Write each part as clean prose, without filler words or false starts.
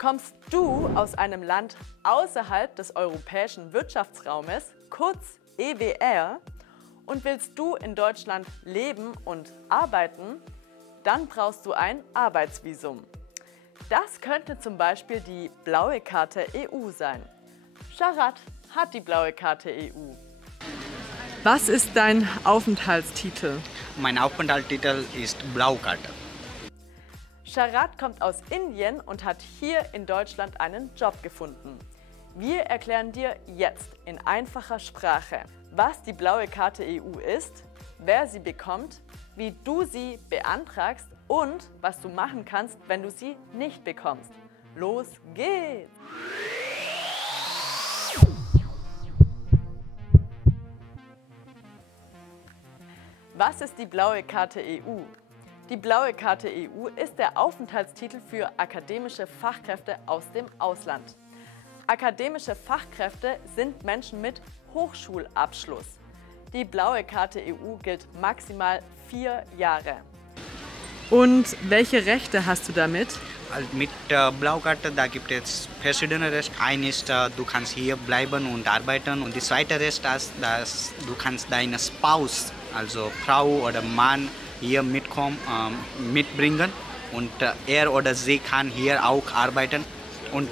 Kommst du aus einem Land außerhalb des europäischen Wirtschaftsraumes, kurz EWR, und willst du in Deutschland leben und arbeiten, dann brauchst du ein Arbeitsvisum. Das könnte zum Beispiel die blaue Karte EU sein. Sharat hat die blaue Karte EU. Was ist dein Aufenthaltstitel? Mein Aufenthaltstitel ist Blaukarte. Sharat kommt aus Indien und hat hier in Deutschland einen Job gefunden. Wir erklären dir jetzt in einfacher Sprache, was die blaue Karte EU ist, wer sie bekommt, wie du sie beantragst und was du machen kannst, wenn du sie nicht bekommst. Los geht's! Was ist die blaue Karte EU? Die blaue Karte EU ist der Aufenthaltstitel für akademische Fachkräfte aus dem Ausland. Akademische Fachkräfte sind Menschen mit Hochschulabschluss. Die blaue Karte EU gilt maximal 4 Jahre. Und welche Rechte hast du damit? Mit der Blaukarte da gibt es verschiedene Rechte. Ein ist, du kannst hier bleiben und arbeiten. Und die zweite Recht ist, dass du kannst deine Spouse, also Frau oder Mann, hier mitbringen. Und er oder sie kann hier auch arbeiten. Und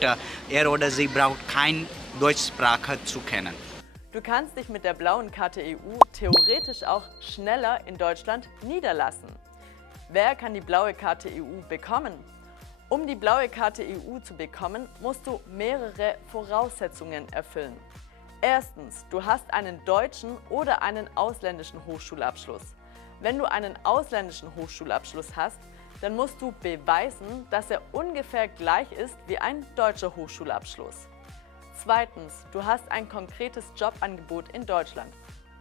er oder sie braucht keine Deutschsprache zu kennen. Du kannst dich mit der blauen Karte EU theoretisch auch schneller in Deutschland niederlassen. Wer kann die blaue Karte EU bekommen? Um die blaue Karte EU zu bekommen, musst du mehrere Voraussetzungen erfüllen. Erstens, du hast einen deutschen oder einen ausländischen Hochschulabschluss. Wenn du einen ausländischen Hochschulabschluss hast, dann musst du beweisen, dass er ungefähr gleich ist wie ein deutscher Hochschulabschluss. Zweitens, du hast ein konkretes Jobangebot in Deutschland.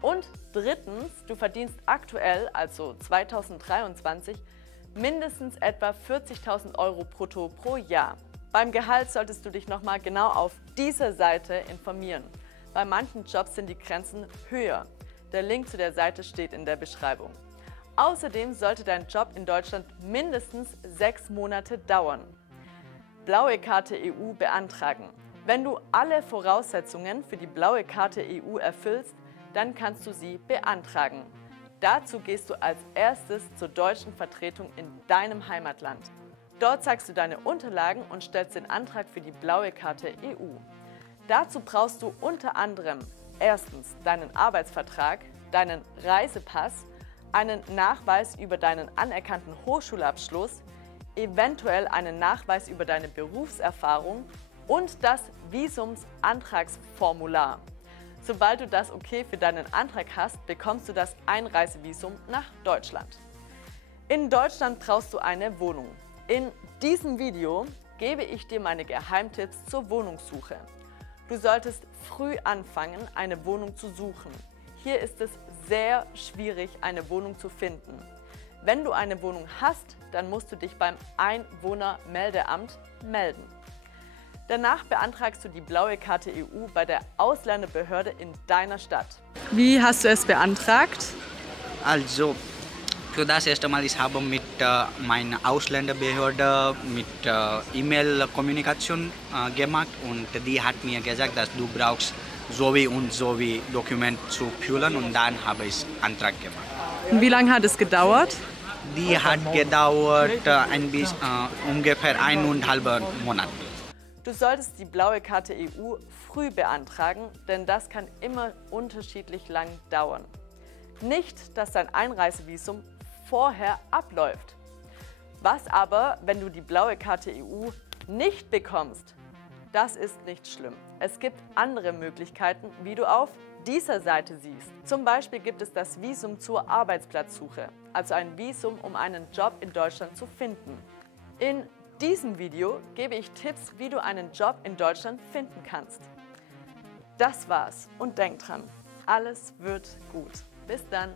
Und drittens, du verdienst aktuell, also 2023, mindestens etwa 40.000 € brutto pro Jahr. Beim Gehalt solltest du dich nochmal genau auf dieser Seite informieren. Bei manchen Jobs sind die Grenzen höher. Der Link zu der Seite steht in der Beschreibung. Außerdem sollte dein Job in Deutschland mindestens 6 Monate dauern. Blaue Karte EU beantragen. Wenn du alle Voraussetzungen für die blaue Karte EU erfüllst, dann kannst du sie beantragen. Dazu gehst du als erstes zur deutschen Vertretung in deinem Heimatland. Dort zeigst du deine Unterlagen und stellst den Antrag für die blaue Karte EU. Dazu brauchst du unter anderem erstens deinen Arbeitsvertrag, deinen Reisepass, einen Nachweis über deinen anerkannten Hochschulabschluss, eventuell einen Nachweis über deine Berufserfahrung und das Visumsantragsformular. Sobald du das Okay für deinen Antrag hast, bekommst du das Einreisevisum nach Deutschland. In Deutschland brauchst du eine Wohnung. In diesem Video gebe ich dir meine Geheimtipps zur Wohnungssuche. Du solltest früh anfangen, eine Wohnung zu suchen. Hier ist es sehr schwierig, eine Wohnung zu finden. Wenn du eine Wohnung hast, dann musst du dich beim Einwohnermeldeamt melden. Danach beantragst du die blaue Karte EU bei der Ausländerbehörde in deiner Stadt. Wie hast du es beantragt? Also, für das erste Mal ich habe mit meiner Ausländerbehörde mit E-Mail-Kommunikation gemacht und die hat mir gesagt, dass du brauchst sowie und sowie Dokument zu füllen und dann habe ich Antrag gemacht. Und wie lange hat es gedauert? Die hat gedauert ungefähr 1,5 Monate. Du solltest die blaue Karte EU früh beantragen, denn das kann immer unterschiedlich lang dauern. Nicht, dass dein Einreisevisum vorher abläuft. Was aber, wenn du die blaue Karte EU nicht bekommst? Das ist nicht schlimm. Es gibt andere Möglichkeiten, wie du auf dieser Seite siehst. Zum Beispiel gibt es das Visum zur Arbeitsplatzsuche, also ein Visum, um einen Job in Deutschland zu finden. In diesem Video gebe ich Tipps, wie du einen Job in Deutschland finden kannst. Das war's und denk dran, alles wird gut. Bis dann!